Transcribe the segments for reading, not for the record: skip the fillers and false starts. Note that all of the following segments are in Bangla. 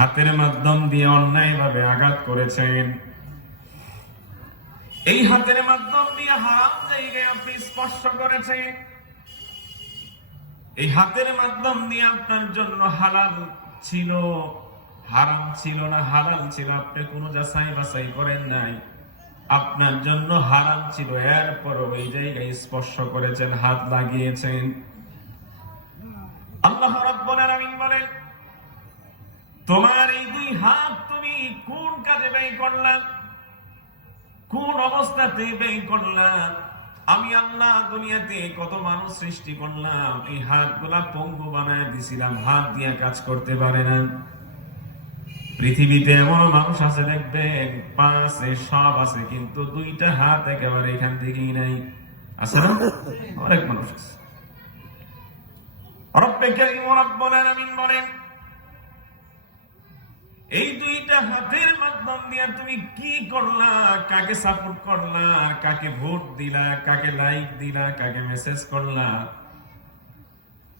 হাতের মাধ্যম দিয়ে অন্যায়ভাবে আঘাত করেছেন। এই হাতের মাধ্যম দিয়ে হারাম জায়গায় আপনি স্পর্শ করেছেন। এই হাতের মাধ্যম দিয়ে আপনার জন্য হালাল ছিল, হারাম ছিল না হালাল ছিল, আপনি কোনো যাচাই বাছাই করেন নাই। আপনার জন্য হারাম ছিল, এরপর ওই জায়গায় স্পর্শ করেছেন, হাত লাগিয়েছেন। আল্লাহ রাব্বুল আলামিন বলেন, তোমার এই দুই হাত তুমি কোন কাজে ব্যয় করলা, কোন অবস্থাতে ব্যয় করলা? আমি আল্লাহ দুনিয়াতে কত মানুষ সৃষ্টি করলাম, এই হাতগুলা পঙ্গু বানায় দিছিলাম, হাত দিয়ে কাজ করতে পারে না। পৃথিবীতে এমন মানুষ আছে দেখবেন, পা আছে সব আছে, কিন্তু দুইটা হাত একেবারে এখান থেকেই নাই। আছে না? অনেক মানুষ আছে। রব্বে কারীম রব্বুল আলামিন বলেন, এই দুইটা হাতের মাধ্যম দিয়ে তুমি কি করলা? কাকে সাপোর্ট করলা, কাকে ভোট দিলা, কাকে লাইক দিলা, কাকে মেসেজ করলা?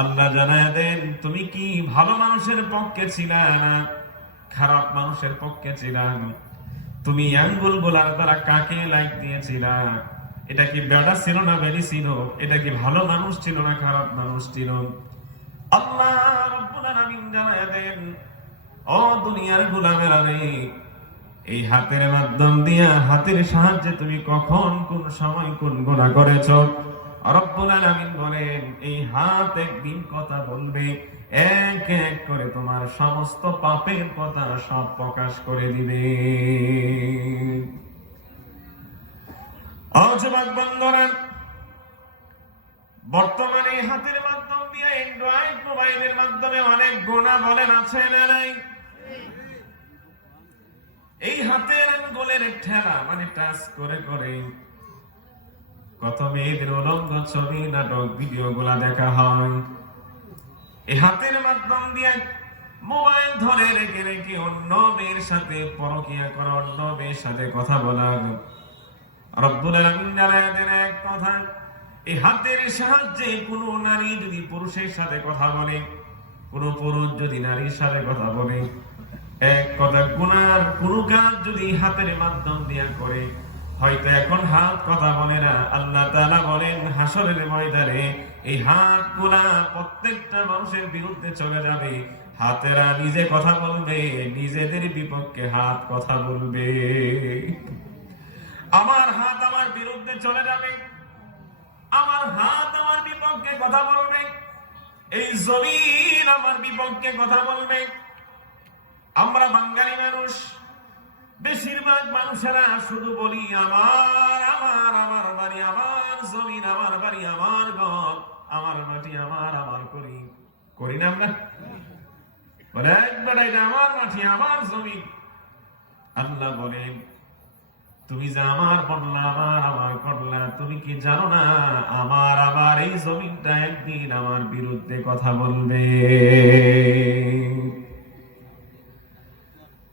আল্লাহ জানায় দেন, তুমি কি ভালো মানুষের পক্ষে ছিলা না খারাপ মানুষের পক্ষে ছিলা? তুমি আঙ্গুল গোলার দ্বারা কাকে লাইক দিয়েছিলা? এটা কি বেড়া ছিল না বেড়ি ছিল? এটা কি ভালো মানুষ ছিল না খারাপ মানুষ ছিল? আল্লাহ রাব্বুল আলামিন জানায় দেন, ও দুনিয়ার গোলামেরা রে, এই হাতের মাধ্যম দিয়া, হাতের সাহায্যে তুমি কখন কোন সময় কোন গুনাহ করেছো? রব্বুল আলামিন বলেন, এই হাত একদিন কথা বলবে, এক এক করে তোমার সমস্ত পাপের কথা সব প্রকাশ করে দিবে। ও যুবক বন্ধুরা, বর্তমানে হাতের মাধ্যম দিয়ে অ্যান্ড্রয়েড মোবাইলের মাধ্যমে অনেক গুনাহ বলেন আছে না নাই? এই হাতের আঙ্গুলের ঠেলা মানে টাচ করে করে কত মেয়েদের উলঙ্গ ছবি, নাটক, ভিডিও গুলা দেখা হয়। এই হাতের মাধ্যম দিয়ে মোবাইল ধরে রেখে রেখে অন্য মেয়ের সাথে পরকীয়া করা, অন্য মেয়ের সাথে কথা বলা। রব্বুল আলামিন জানায় দেন এক কথা, এই হাতের সাহায্যে কোনো নারী যদি পুরুষের সাথে কথা বলে, কোনো পুরুষ যদি নারীর সাথে কথা বলে, এক কথা গুনার কোনো কাজ যদি হাতের মাধ্যম দিয়া করে, হয়তো এখন হাত কথা বলে না, আল্লাহ তাআলা বলেন হাসরের ময়দানে এই হাতগুলা প্রত্যেকটা মানুষের বিরুদ্ধে চলে যাবে। হাতেরা নিজে কথা বলবে, নিজেদের বিপক্ষে হাত কথা বলবে। আমার হাত আমার বিরুদ্ধে চলে যাবে, আমার হাত আমার বিপক্ষে কথা বলবে, এই জমিন আমার বিপক্ষে কথা বলবে। আমরা বাঙালি মানুষ, বেশিরভাগ মানুষেরা শুধু বলি আমার আমার আমার বাড়ি আমার জমিন, আমার বাড়ি আমার ঘর, আমার মাটি আমার আমার করি করি না আমরা? বলে একবার এটা আমার মাটি আমার জমিন। আল্লাহ বলেন, তুমি যে আমার বললা, আমার আমার করলা, তুমি কি জানো না আমার আমার এই জমিনটা একদিন আমার বিরুদ্ধে কথা বলবে?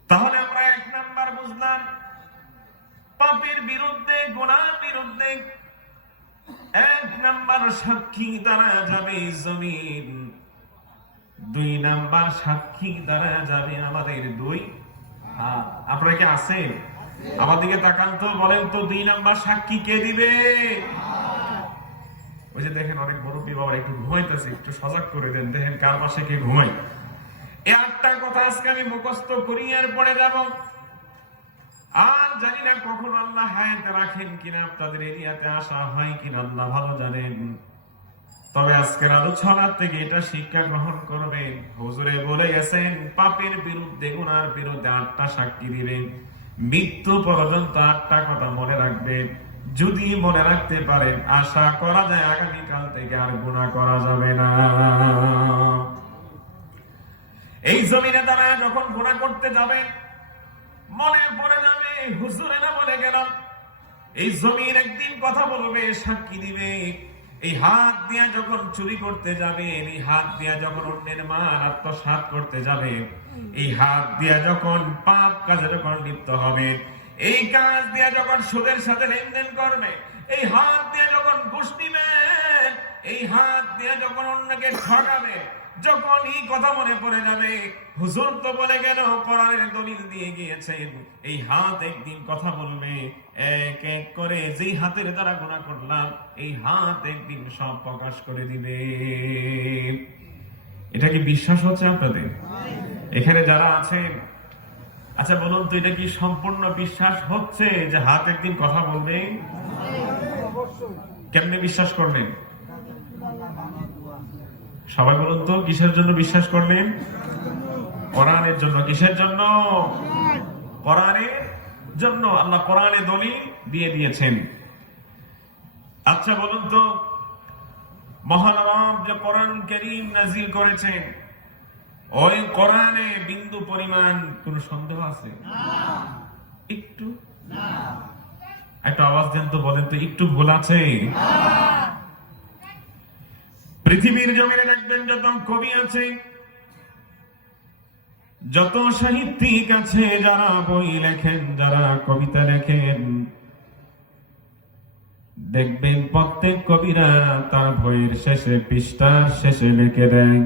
তাহলে আমরা এক নাম্বার বুঝলাম, পাপের বিরুদ্ধে, গুনার বিরুদ্ধে এক নাম্বার সাক্ষী দ্বারা যাবে জমিন, দুই নাম্বার সাক্ষী দ্বারা যাবে আমাদের দুই হাত। আপনারা কি আছেন? আমার দিকে তাকান তো, বলেন তো দুই নাম্বার সাক্ষী কে দিবে? ওই যে দেখেন অনেক মুরব্বী বাবা একটু ঘুমাইতেছে, একটু সজাগ করে দেন, দেখেন কার পাশে কে ঘুমাই। এই আটটা কথা আজকে আমি মুখস্থ করি আর পড়ে যাব। আর জানি না কখন আল্লাহ হায়াতে রাখেন কিনা, আপনাদের এরিয়াতে আসা হয় কিনা আল্লাহ ভালো জানেন। তবে আজকের আলোচনা থেকে এটা শিক্ষা গ্রহণ করবেন, হুজুরে বলে গেছেন পাপের বিরুদ্ধে, গুনার বিরুদ্ধে আটটা সাক্ষী দিবেন। মৃত্যু পর্যন্ত আটটা কথা মনে রাখবেন। যদি মনে রাখতে পারেন, আশা করা যায় আগামীকাল থেকে আর গুনাহ করা যাবে না। এই জমিনে দাঁড়ায় যখন গুনাহ করতে যাবেন, মনে পড়ে যাবে হুজুরেরা বলে গেলাম, এই জমিন একদিন কথা বলবে, সাক্ষী দিবে। এই হাত দিয়া যখন চুরি করতে যাবে, এই হাত দিয়া যখন অন্যের মাল আত্মসাৎ করতে যাবে, এই হাত দিয়া যখন পাপ কাজে যখন লিপ্ত হবে, এই কাজ দিয়া যখন সুদের সাথে লেনদেন করবে, এই হাত দিয়া যখন ঘুষ দিবে, এই হাত দিয়া যখন অন্যকে ঠকাবে, যখনই কথা মনে পড়ে যাবে, হুজুর তো বলে গেল, কোরআনের দলিল দিয়ে গিয়েছেন, এই হাত একদিন কথা বলবে, এক এক করে যেই হাতের দ্বারা গুনাহ করলাম, এই হাত একদিন সব প্রকাশ করে দিবে। এটা কি বিশ্বাস হচ্ছে আপনাদের এখানে যারা আছেন? আচ্ছা বলুন তো, এটা কি সম্পূর্ণ বিশ্বাস হচ্ছে যে হাত একদিন কথা বলবে? কেমনে বিশ্বাস করলেন? সবাই বলুন তো, কিসের জন্য বিশ্বাস করলেন? কোরআনের জন্য। কিসের জন্য? কোরআনের জন্য। আল্লাহ কোরআনে দলিল দিয়ে দিয়েছেন। আচ্ছা বলুন তো, মহান রব যে কোরআন কারীম নাযিল করেছেন, ওই কোরআনে বিন্দু পরিমাণ কোন সন্দেহ আছে? একটু একটা আওয়াজ দেন তো, বলেন তো, একটু ভুল আছে? পৃথিবীর জমিনে দেখবেন যত কবি আছে, যত সাহিত্যিক আছে, যারা বই লেখেন, যারা কবিতা লেখেন, দেখবেন প্রত্যেক কবিরা তার বইয়ের শেষে, পৃষ্ঠার শেষে লিখে দেন,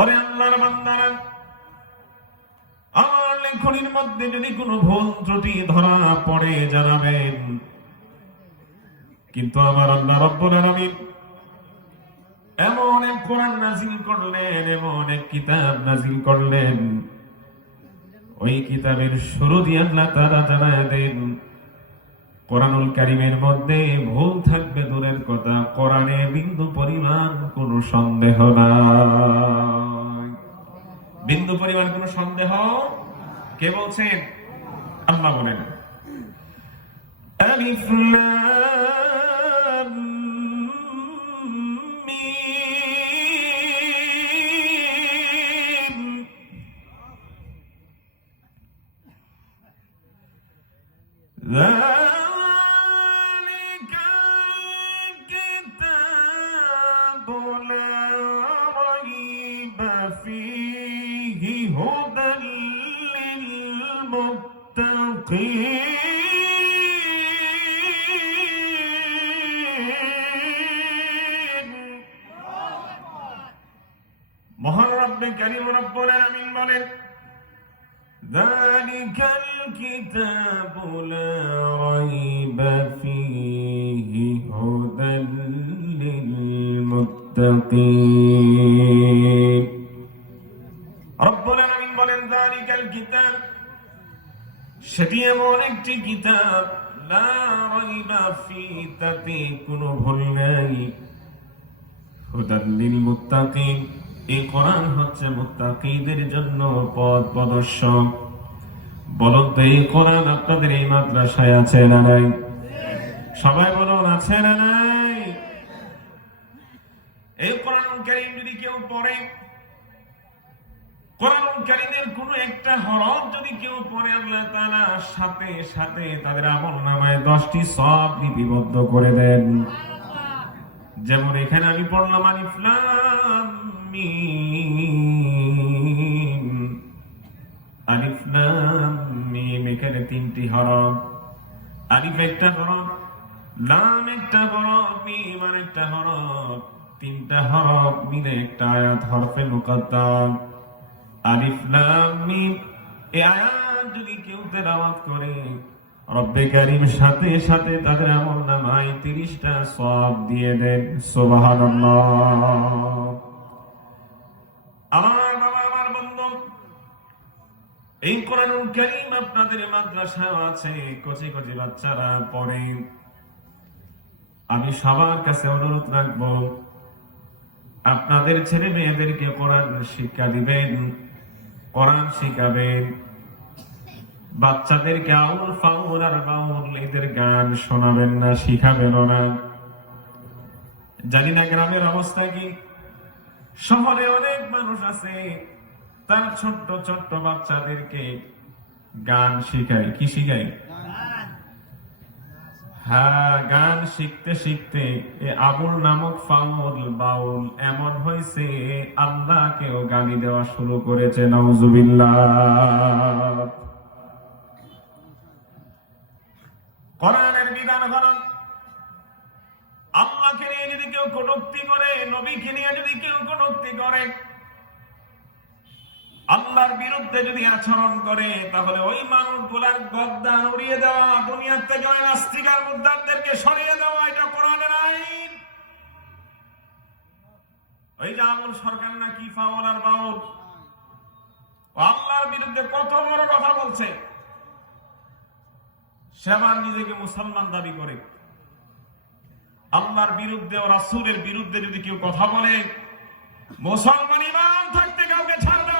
ওরে আল্লাহর বান্দারা, আমার লেখনির মধ্যে যদি কোনো ভুল ত্রুটি ধরা পড়ে জানাবেন। কিন্তু আমার আল্লাহ রাব্বুল আলামিন এমন এক কোরআন নাযিল করলেন, এমন এক কিতাব নাযিল করলেন, ওই কিতাবের শুরু দিয়ে আল্লাহ তাআলা জানায় দেন, কোরআনুল কারীমের মধ্যে ভুল থাকবে দূরের কথা, কোরআনে বিন্দু পরিমাণ কোনো সন্দেহ নাই। বিন্দু পরিমাণ কোনো সন্দেহ? কে বলছেন? আল্লাহ বলেন, আলিফ লাম মিম, যালিকাল কিতাবু লা রাইবা ফীহি হুদাল লিল মুত্তাকিন। মহান রব্বে কারীম রব্বুল আলামিন বলেন, যালিকাল কিতাবু লা রাইবা ফীহি হুদাল লিল মুত্তাকিন। রব্বুল আলামিন বলেন, যালিকাল কিতাব, সেটি এমন একটি কিতাব, লা রাইবা ফীহি, তাতে কোনো ভুল নাই, হুদাল লিল মুত্তাকিন, এই কোরআন হচ্ছে মুত্তাকিদের জন্য পথ প্রদর্শক। বলুন তো, এই কোরআন আপনাদের এই মাদ্রাসায় আছে না নাই? সবাই বলুন, আছে না নাই? এই কোরআনুল কারীম যদি কেউ পড়ে, কোরআনুল কারীমের কোন একটা হরফ যদি কেউ পড়ে, আল্লাহ তাআলা সাথে সাথে তাদের আমলনামায় 10টি সওয়াব লিপিবদ্ধ করে দেন। যেমন এখানে আমি পড়লাম আলিফ লাম মিম, আলিফ লাম মিম, এখানে 3টি হরফ, আলিফ একটা হরফ, লাম একটা হরফ, মিম আরেকটা হরফ, 3টা হরফ মিলে একটা আয়াত, হরফে মুকাদ্দাম। আলিফ লাম মিম, এই আয়াত যদি কেউ তেলাওয়াত করে, রব্বে কারীম সাথে সাথে তাদের আমলনামায় 30টা সওয়াব দিয়ে দেন। সুবহানাল্লাহ। আমার বাবা, আমার বন্ধু, এই কোরআনুল কারীম আপনাদের মাদ্রাসায় আছে, কচি কচি বাচ্চারা পড়ে। আমি সবার কাছে অনুরোধ রাখবো, আপনাদের ছেলে মেয়েদেরকে কোরআন শিক্ষা দিবেন, কোরআন শিখাবেন। বাচ্চাদেরকে আউল ফাউল আর বাউল এদের গান শোনাবেন না, শিখাবেন না। জানি না গ্রামের অবস্থা কি, শহরে অনেক মানুষ আছে, তার ছোট্ট ছোট্ট বাচ্চাদেরকে গান শিখায়। কি শিখায়? হ্যাঁ, গান শিখতে শিখতে আবুল নামক ফাউল বাউল এমন হয়েছে, আল্লাহকেও গালি দেওয়া শুরু করেছে। নাউজুবিল্লাহ। কোরআনের বিধান হলো, আল্লাহ আল্লাহকে নিয়ে যদি কেউ কটূক্তি করে, নবীকে নিয়ে যদি কেউ কটূক্তি করে, আল্লাহর বিরুদ্ধে যদি আচরণ করে, তাহলে ওই মানুষগুলার গর্দান উড়িয়ে দেওয়া, দুনিয়ার থেকে ওই নাস্তিক আর মুরতাদদেরকে সরিয়ে দেওয়া, এটা কোরআনের আইন। ওই যে আবুল সরকার নাকি ফাউল আর বাউল, আল্লাহর বিরুদ্ধে কত বড় কথা বলছে, সে আবার নিজেকে মুসলমান দাবি করে। আল্লাহর বিরুদ্ধে ও রাসূলের বিরুদ্ধে যদি কেউ কথা বলে, মুসলমান ইমান থাকতে কাউকে ছাড়বে